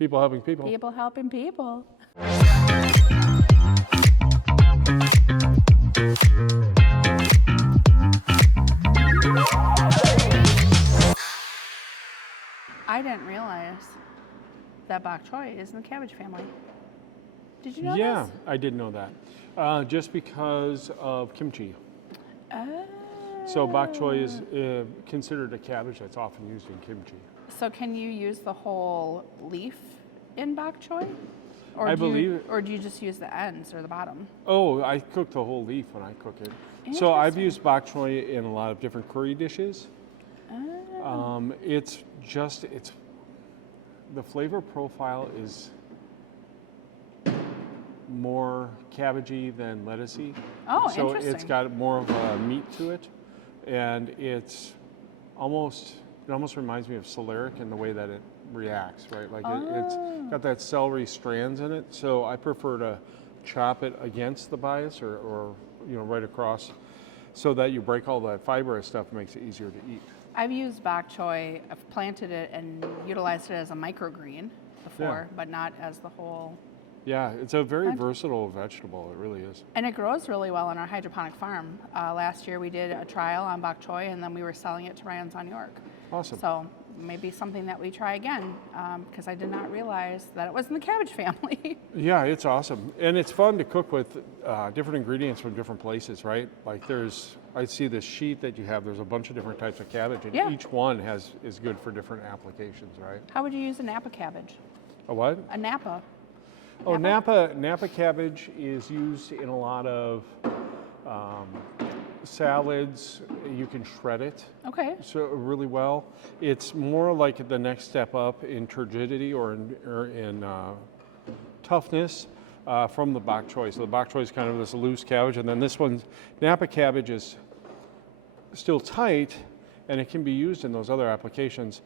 People helping people. People helping people. I didn't realize that bok choy is in the cabbage family. Did you know Yeah, this? I did know that. Just because of kimchi. Oh. So bok choy is considered a cabbage that's often used in kimchi. So can you use the whole leaf in bok choy? Or I do you- believe- Or do you just use the ends or the bottom? Oh, I cook the whole leaf when I cook it. So I've Interesting. used bok choy in a lot of different curry dishes. Oh. It's the flavor profile is more cabbagey than lettucey. Oh, so interesting. it's got more of a meat to it, and it almost reminds me of celeriac in the way that it reacts, right? Like it's got that celery strands in it. So I prefer to chop it against the bias or right across, so that you break all that fibrous stuff, makes it easier to eat. I've used bok choy, I've planted it and utilized it as a microgreen before, but not as the whole. Yeah, it's a very Fun. versatile vegetable. It really is. And it grows really well on our hydroponic farm. Last year we did a trial on bok choy and then we were selling it to Ryan's on York. Awesome. So maybe something that we try again, because I did not realize that it was in the cabbage family. Yeah, it's awesome. And it's fun to cook with different ingredients from different places, right? Like I see this sheet that you have, there's a bunch of different types of cabbage, and Yeah. each one is good for different applications, right? How would you use a Napa cabbage? A what? A Napa. Oh, Napa cabbage is used in a lot of salads. You can shred it Okay. so really well. It's more like the next step up in turgidity or in toughness from the bok choy. So the bok choy is kind of this loose cabbage, and then this one, Napa cabbage, is still tight, and it can be used in those other applications,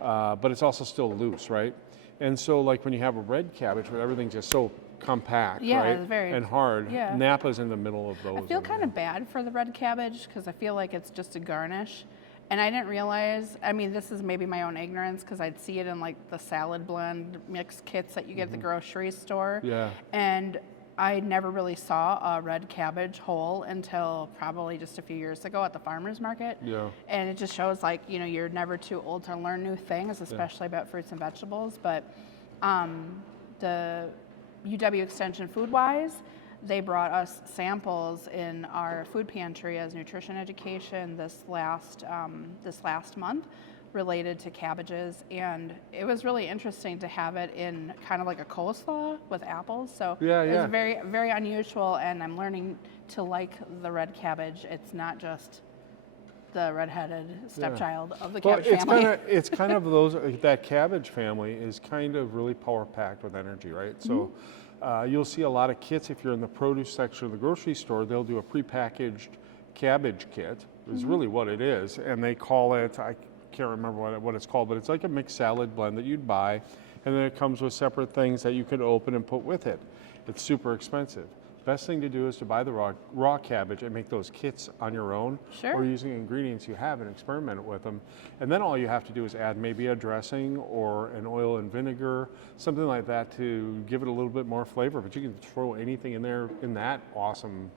but it's also still loose, right? And so, like when you have a red cabbage, where everything's just so compact, Yeah, right, it's very- and hard, yeah. Napa's in the middle of those. I feel kind of bad for the red cabbage because I feel like it's just a garnish. And I didn't realize, I mean, this is maybe my own ignorance because I'd see it in like the salad blend mix kits that you get at the grocery store. Yeah. And I never really saw a red cabbage whole until probably just a few years ago at the farmer's market. Yeah. And it just shows like, you're never too old to learn new things, especially about fruits and vegetables. But the UW Extension Foodwise, they brought us samples in our food pantry as nutrition education this last month related to cabbages, and it was really interesting to have it in kind of like a coleslaw with apples. So Yeah, it yeah. was very, very unusual, and I'm learning to like the red cabbage. It's not just the redheaded stepchild of the Well, cabbage family. it's kind of those, that cabbage family is kind of really power packed with energy, right? So you'll see a lot of kits if you're in the produce section of the grocery store. They'll do a prepackaged cabbage kit. Is really what it is, and they call it, I can't remember what it's called, but it's like a mixed salad blend that you'd buy, and then it comes with separate things that you could open and put with it. It's super expensive. Best thing to do is to buy the raw cabbage and make those kits on your own, Sure. or using ingredients you have and experiment with them. And then all you have to do is add maybe a dressing or an oil and vinegar, something like that, to give it a little bit more flavor. But you can throw anything in there in that awesome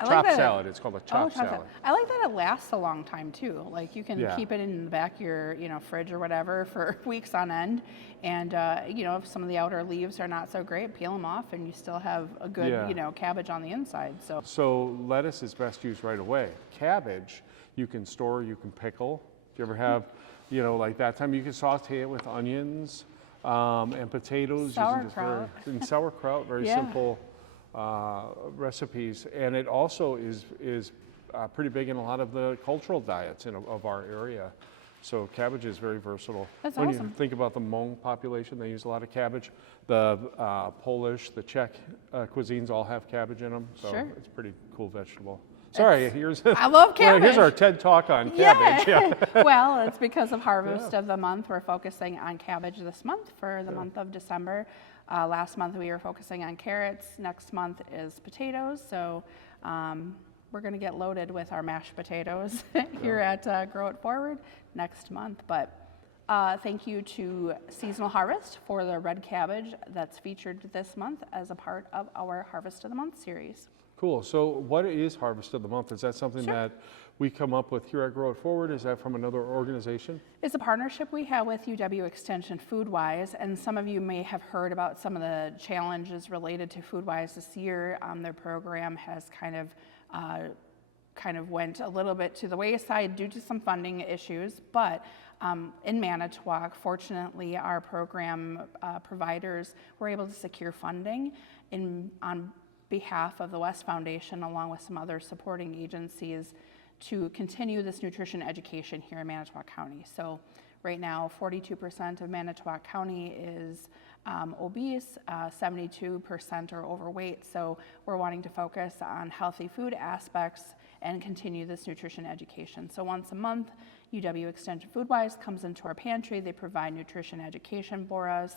I like chopped that it- salad. It's called a chopped chopped salad. I like that it lasts a long time too. Like you can Yeah. keep it in the back of your, fridge or whatever for weeks on end. And if some of the outer leaves are not so great, peel them off, and you still have a good, Yeah. cabbage on the inside. So So lettuce is best used right away. Cabbage, you can store, you can pickle. Do you ever have, like that time you can saute it with onions and potatoes. Sauerkraut. And sauerkraut, very Yeah. simple recipes. And it also is pretty big in a lot of the cultural diets of our area. So cabbage is very versatile. That's when awesome. you think about the Hmong population, they use a lot of cabbage. The Polish, the Czech cuisines all have cabbage in them. So Sure. it's a pretty cool vegetable. Sorry, here's I love well, here's cabbage. our TED Talk on cabbage. Yeah. Well, it's because of harvest of the month. We're focusing on cabbage this month for the month of December. Last month we were focusing on carrots. Next month is potatoes. So we're going to get loaded with our mashed potatoes here at Grow It Forward next month. But Thank you to Seasonal Harvest for the red cabbage that's featured this month as a part of our Harvest of the Month series. Cool. So what is Harvest of the Month? Is that something Sure. that we come up with here at Grow It Forward? Is that from another organization? It's a partnership we have with UW Extension Foodwise, and some of you may have heard about some of the challenges related to Foodwise this year. Their program has kind of went a little bit to the wayside due to some funding issues, but in Manitowoc, fortunately, our program providers were able to secure funding on behalf of the West Foundation, along with some other supporting agencies, to continue this nutrition education here in Manitowoc County. So right now, 42% of Manitowoc County is obese, 72% are overweight. So we're wanting to focus on healthy food aspects and continue this nutrition education. So once a month, UW Extension Foodwise comes into our pantry. They provide nutrition education for us.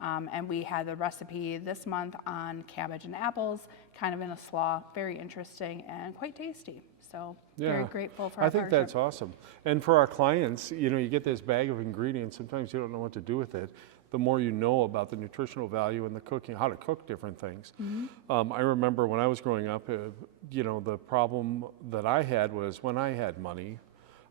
And we had the recipe this month on cabbage and apples, kind of in a slaw, very interesting and quite tasty. So very grateful for our I think partnership. that's awesome. And for our clients, you know, you get this bag of ingredients, sometimes you don't know what to do with it. The more you know about the nutritional value and the cooking, how to cook different things. I remember when I was growing up, you know, the problem that I had was when I had money,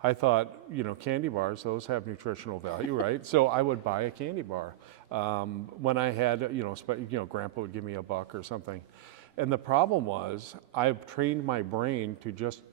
I thought, you know, candy bars, those have nutritional value, right? So I would buy a candy bar. When I had, you know, Grandpa would give me $1 or something. And the problem was, I've trained my brain to just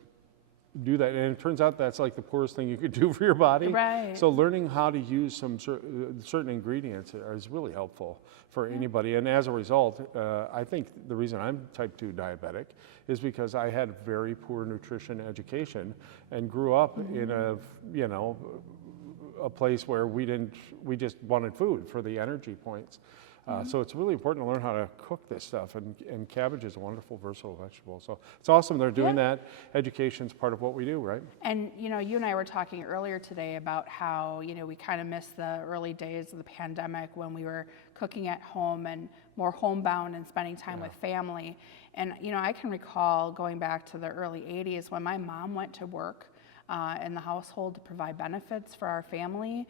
do that, and it turns out that's like the poorest thing you could do for your body. Right. So learning how to use some certain ingredients is really helpful for anybody. And as a result, I think the reason I'm type 2 diabetic is because I had very poor nutrition education and grew up in a, you know, a place where we just wanted food for the energy points. So it's really important to learn how to cook this stuff, and cabbage is a wonderful, versatile vegetable. So it's awesome they're doing that. Education's part of what we do, right? And, you know, you and I were talking earlier today about how, you know, we kind of missed the early days of the pandemic when we were cooking at home and more homebound and spending time with family. And, you know, I can recall going back to the early 80s when my mom went to work in the household to provide benefits for our family.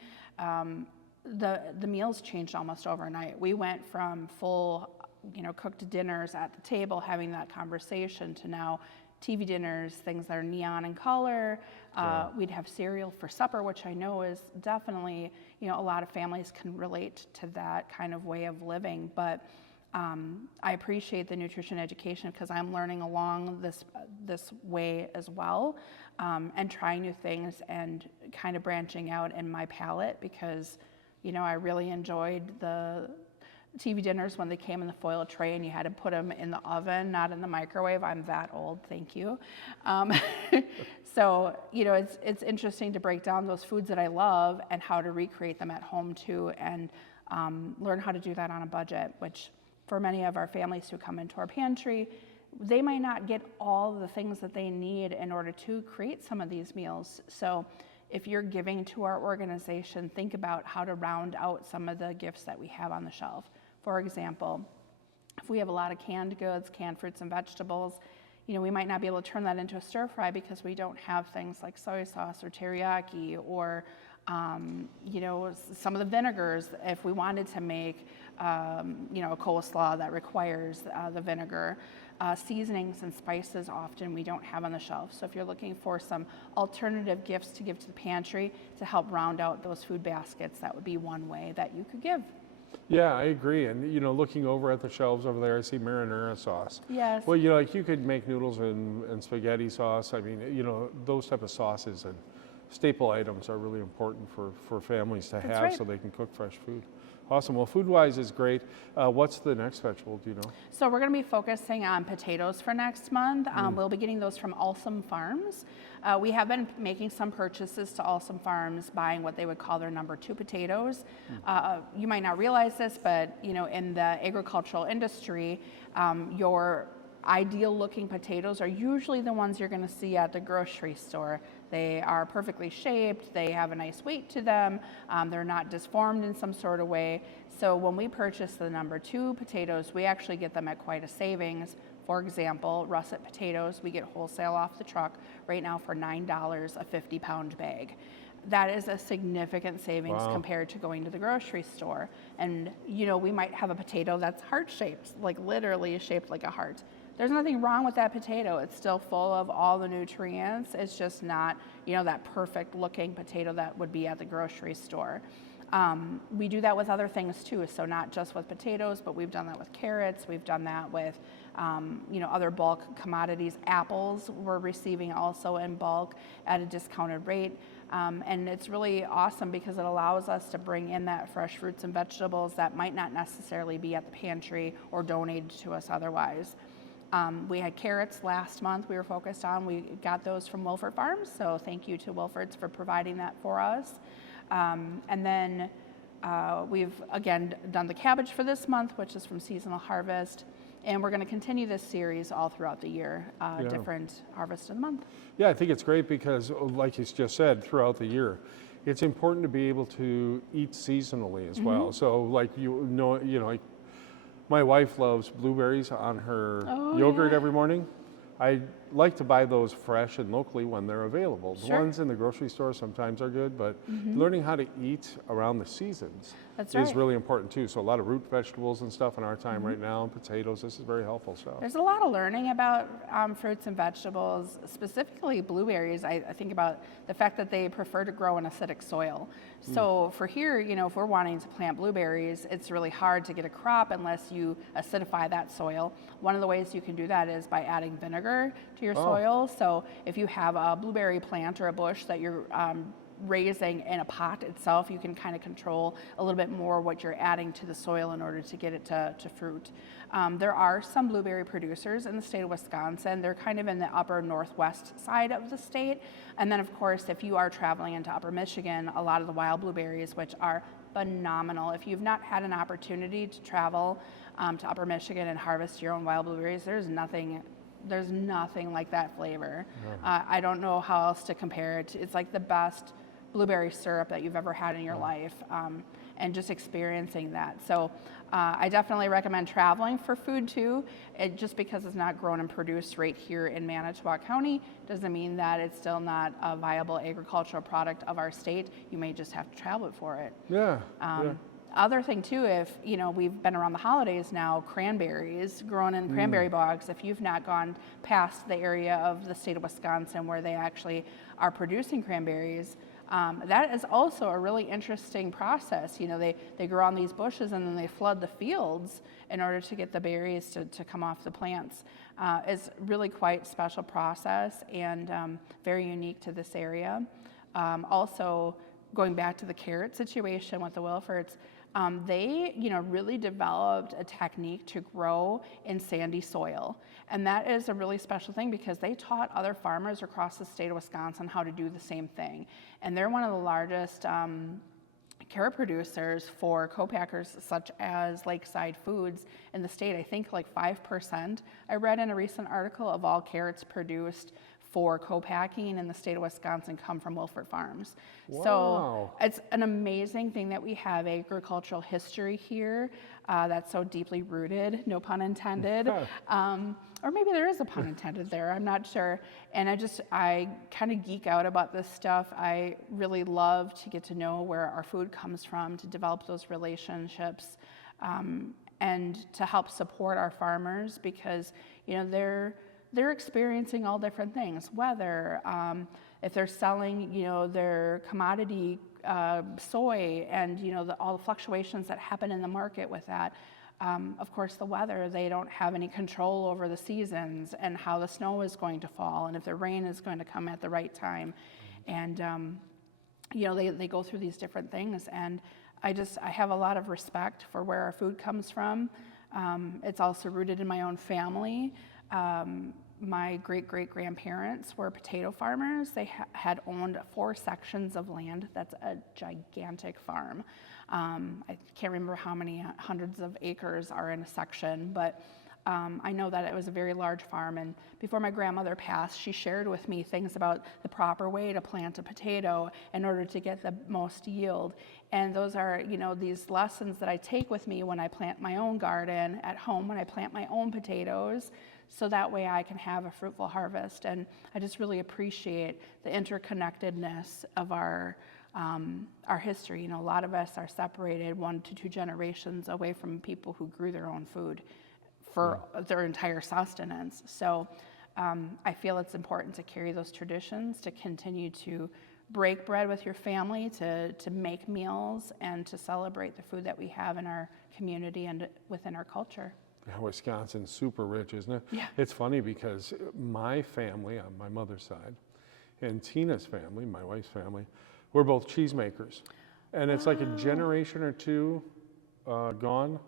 The meals changed almost overnight. We went from full, you know, cooked dinners at the table, having that conversation, to now TV dinners, things that are neon in color. We'd have cereal for supper, which I know is definitely, you know, a lot of families can relate to that kind of way of living. But I appreciate the nutrition education because I'm learning along this way as well, and trying new things and kind of branching out in my palate because, you know, I really enjoyed the TV dinners when they came in the foil tray and you had to put them in the oven, not in the microwave. I'm that old, thank you. So, you know, it's interesting to break down those foods that I love and how to recreate them at home too, and learn how to do that on a budget, which for many of our families who come into our pantry, they might not get all the things that they need in order to create some of these meals. So if you're giving to our organization, think about how to round out some of the gifts that we have on the shelf. For example, if we have a lot of canned goods, canned fruits and vegetables, you know, we might not be able to turn that into a stir fry because we don't have things like soy sauce or teriyaki or, you know, some of the vinegars. If we wanted to make, you know, a coleslaw that requires the vinegar, seasonings and spices often we don't have on the shelf. So if you're looking for some alternative gifts to give to the pantry to help round out those food baskets, that would be one way that you could give. Yeah, I agree. And, you know, looking over at the shelves over there, I see marinara sauce. Yes. Well, you know, like you could make noodles and spaghetti sauce. I mean, you know, those type of sauces and staple items are really important for families to have right. so they can cook fresh food. Awesome. Well, Foodwise is great. What's the next vegetable? Do you know? So we're going to be focusing on potatoes for next month. We'll be getting those from Awesome Farms. We have been making some purchases to Awesome Farms, buying what they would call their number 2 potatoes. You might not realize this, but you know, in the agricultural industry, your ideal looking potatoes are usually the ones you're going to see at the grocery store. They are perfectly shaped, they have a nice weight to them, they're not disformed in some sort of way. So when we purchase the number 2 potatoes, we actually get them at quite a savings. For example, russet potatoes, we get wholesale off the truck right now for $9 a 50-pound bag. that is a significant savings Wow. compared to going to the grocery store. And we might have a potato that's heart-shaped, like literally shaped like a heart. There's nothing wrong with that potato. It's still full of all the nutrients. It's just not, that perfect looking potato that would be at the grocery store. We do that with other things too. So not just with potatoes, but we've done that with carrots. We've done that with, other bulk commodities. Apples we're receiving also in bulk at a discounted rate. And it's really awesome because it allows us to bring in that fresh fruits and vegetables that might not necessarily be at the pantry or donated to us otherwise. We had carrots last month we were focused on. We got those from Wilford Farms, so thank you to Wilford's for providing that for us. And then we've, again, done the cabbage for this month, which is from Seasonal Harvest. And we're going to continue this series all throughout the year, different harvest of the month. Yeah, I think it's great because, like you just said, throughout the year, it's important to be able to eat seasonally as well. So, like like my wife loves blueberries on her yogurt every morning. I like to buy those fresh and locally when they're available. The ones in the grocery store sometimes are good, but learning how to eat around the seasons is really important too. So a lot of root vegetables and stuff in our time right now, potatoes, this is very helpful stuff. There's a lot of learning about fruits and vegetables, specifically blueberries. I think about the fact that they prefer to grow in acidic soil. So for here, if we're wanting to plant blueberries, it's really hard to get a crop unless you acidify that soil. One of the ways you can do that is by adding vinegar to your soil. So if you have a blueberry plant or a bush that you're raising in a pot itself, you can kind of control a little bit more what you're adding to the soil in order to get it to fruit. There are some blueberry producers in the state of Wisconsin. They're kind of in the upper northwest side of the state. And then of course, if you are traveling into upper Michigan, a lot of the wild blueberries, which are phenomenal. If you've not had an opportunity to travel to upper Michigan and harvest your own wild blueberries, there's nothing like that flavor. I don't know how else to compare it. It's like the best blueberry syrup that you've ever had in your life, and just experiencing that. So I definitely recommend traveling for food too. Just because it's not grown and produced right here in Manitowoc County doesn't mean that it's still not a viable agricultural product of our state. You may just have to travel for it. Other thing too, if we've been around the holidays now, cranberries grown in cranberry bogs. If you've not gone past the area of the state of Wisconsin where they actually are producing cranberries, that is also a really interesting process. They grow on these bushes and then they flood the fields in order to get the berries to come off the plants. It's really quite special process and very unique to this area. Also, going back to the carrot situation with the Wilfords, they really developed a technique to grow in sandy soil. And that is a really special thing because they taught other farmers across the state of Wisconsin how to do the same thing. And they're one of the largest carrot producers for co-packers such as Lakeside Foods in the state. I think like 5%, I read in a recent article, of all carrots produced for co-packing in the state of Wisconsin come from Wilford Farms. Wow. So it's an amazing thing that we have agricultural history here that's so deeply rooted, no pun intended. Or maybe there is a pun intended there, I'm not sure. And I kind of geek out about this stuff. I really love to get to know where our food comes from, to develop those relationships, and to help support our farmers because, they're experiencing all different things, whether if they're selling, their commodity soy and, all the fluctuations that happen in the market with that. Of course, the weather, they don't have any control over the seasons and how the snow is going to fall and if the rain is going to come at the right time. And, they go through these different things. And I have a lot of respect for where our food comes from. It's also rooted in my own family. My great-great-grandparents were potato farmers. They had owned 4 sections of land. That's a gigantic farm. I can't remember how many hundreds of acres are in a section, but I know that it was a very large farm. And before my grandmother passed, she shared with me things about the proper way to plant a potato in order to get the most yield. And those are, these lessons that I take with me when I plant my own garden at home, when I plant my own potatoes, so that way I can have a fruitful harvest. And I just really appreciate the interconnectedness of our our history. You know, a lot of us are separated 1 to 2 generations away from people who grew their own food for their entire sustenance. So I feel it's important to carry those traditions, to continue to break bread with your family, to make meals, and to celebrate the food that we have in our community and within our culture. Yeah, Wisconsin's super rich, isn't it? Yeah. It's funny because my family on my mother's side and Tina's family, my wife's family, we're both cheesemakers. And it's like a generation or two gone.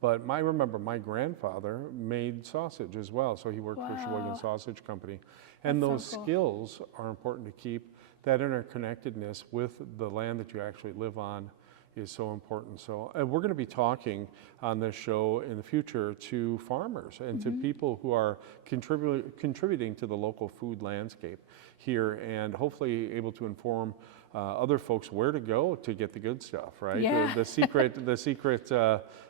But I remember my grandfather made sausage as well, so he worked for Sheboygan Sausage Company. And That's those so cool. skills are important to keep. That interconnectedness with the land that you actually live on is so important. So we're going to be talking on this show in the future to farmers and to people who are contributing to the local food landscape here, and hopefully able to inform other folks where to go to get the good stuff, right? Yeah. The secret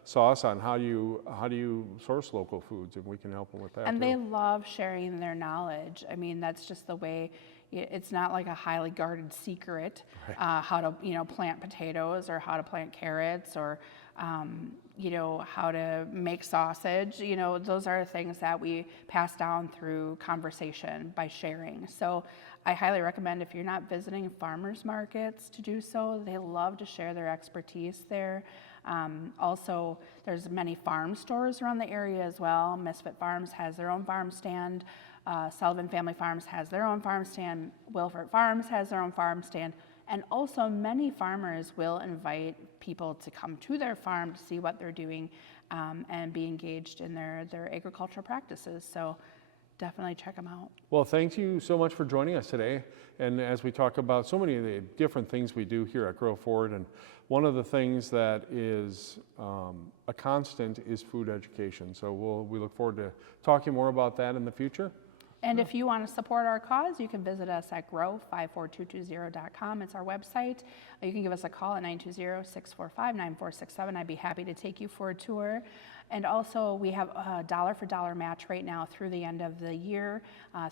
sauce on how do you source local foods, and we can help them with that. And too. they love sharing their knowledge. I mean, that's just the way. It's not like a highly guarded secret, how to plant potatoes or how to plant carrots or how to make sausage. Those are things that we pass down through conversation by sharing. So I highly recommend, if you're not visiting farmers markets, to do so. They love to share their expertise there. Also, there's many farm stores around the area as well. Misfit Farms has their own farm stand. Sullivan Family Farms has their own farm stand. Wilford Farms has their own farm stand. And also, many farmers will invite people to come to their farm to see what they're doing and be engaged in their agricultural practices. So definitely check them out. Well, thank you so much for joining us today. And as we talk about so many of the different things we do here at Grow Forward, and one of the things that is a constant is food education. So we look forward to talking more about that in the future. And if you want to support our cause, you can visit us at grow54220.com. It's our website. You can give us a call at 920-645-9467. I'd be happy to take you for a tour. And also, we have a dollar for dollar match right now through the end of the year,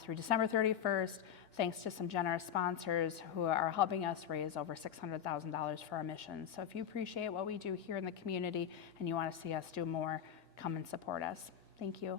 through December 31st, thanks to some generous sponsors who are helping us raise over $600,000 for our mission. So if you appreciate what we do here in the community and you want to see us do more, come and support us. Thank you.